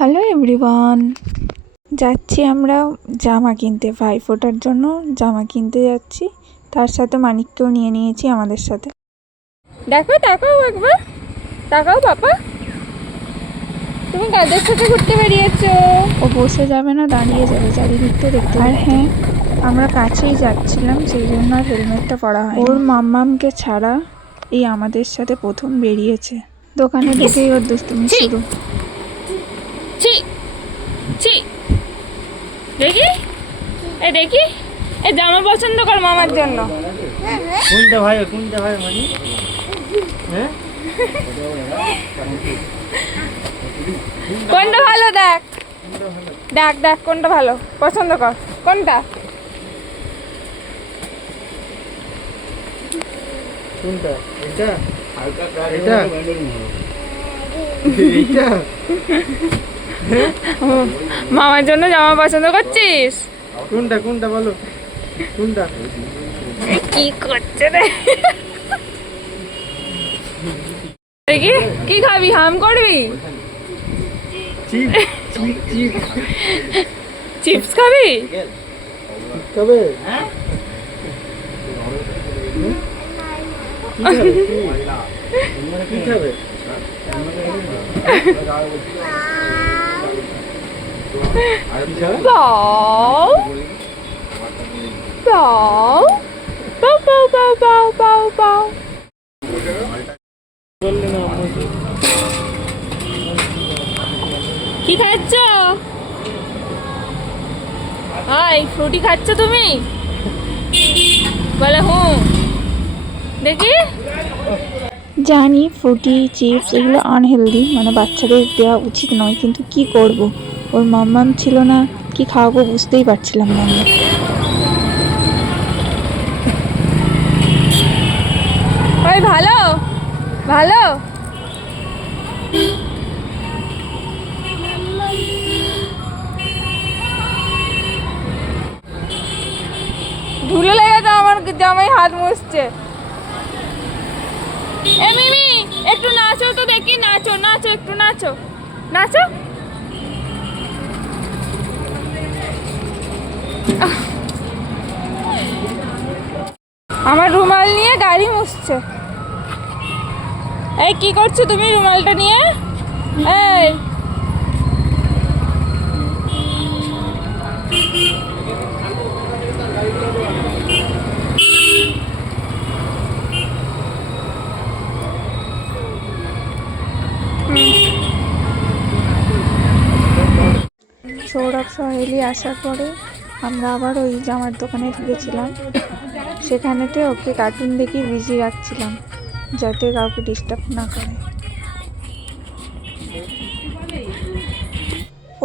Hello everyone, যাচ্ছি আমরা জামা কিনতে, ভাইফোঁটার জন্য জামা কিনতে যাচ্ছি। তার সাথে মানিককেও নিয়ে নিয়েছি আমাদের সাথে। দেখো তাকাও একবার, তাকাও পাপা, তুমি কাদের সাথে ঘুরতে বেরিয়েছো? ও বসে যাবে না, দাঁড়িয়ে যাবে চারিদিকটা দেখতে। আর হ্যাঁ, আমরা কাছেই যাচ্ছিলাম, সেই জন্য আর হেলমেটটা পরা হয়। ওর মাম্মামকে ছাড়া এই আমাদের সাথে প্রথম বেরিয়েছে। দোকানে ঢুকেই ওর দুষ্টুমি শুরু। দেখি দেখি এই জামা পছন্দ কর মামার জন্য। কোনটা ভাই মানে হ্যাঁ কোনটা ভালো দেখ দেখ দেখ কোনটা ভালো পছন্দ কর। কোনটা কোনটা এটা এটা এটা মামার জন্য জামা পছন্দ করছিস? কোনটা কোনটা বলো কোনটা কি করছে রে? দেখি কি খাবি, হাম করবি? চিপ চিপ চিপ চিপস খাবি? কবে কি খাবে Bow. Bow. Bow, bow, bow, bow, bow, bow. কি খাচ্ছ? হাই, ফ্রুটি খাচ্ছ তুমি? বলে হুঁ। দেখি জানি ফ্রুটি চিপস এগুলো আনহেলদি, মানে বাচ্চাদের দেওয়া উচিত নয়, কিন্তু কি করব, ওর মাম্মাম ছিল না, কি খাওয়াবো বুঝতেই পারছিলাম না আমি। ওই ভালো ভালো ধুলো লেগে তো আমার জামাই হাত মুছছে। এ মিমি একটু নাচো তো দেখি, নাচো নাচো একটু নাচো নাচো। আমার রুমাল নিয়ে গাড়ি মুছছে। এই কি করছো তুমি রুমালটা নিয়ে? এই সৌরভ সহেলি আসার পরে আমরা আবার ওই জামার দোকানে ঢুকেছিলাম। সেখানেতে ওকে কার্টুন দেখি বিজি রাখছিলাম, যাতে কাউকে ডিস্টার্ব না করে।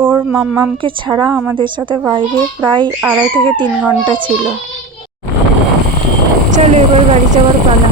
ওর মাম্মামকে ছাড়া আমাদের সাথে বাইরে প্রায় 2.5 থেকে 3 ঘন্টা ছিল। চলো এবার বাড়ি যাওয়ার পালা।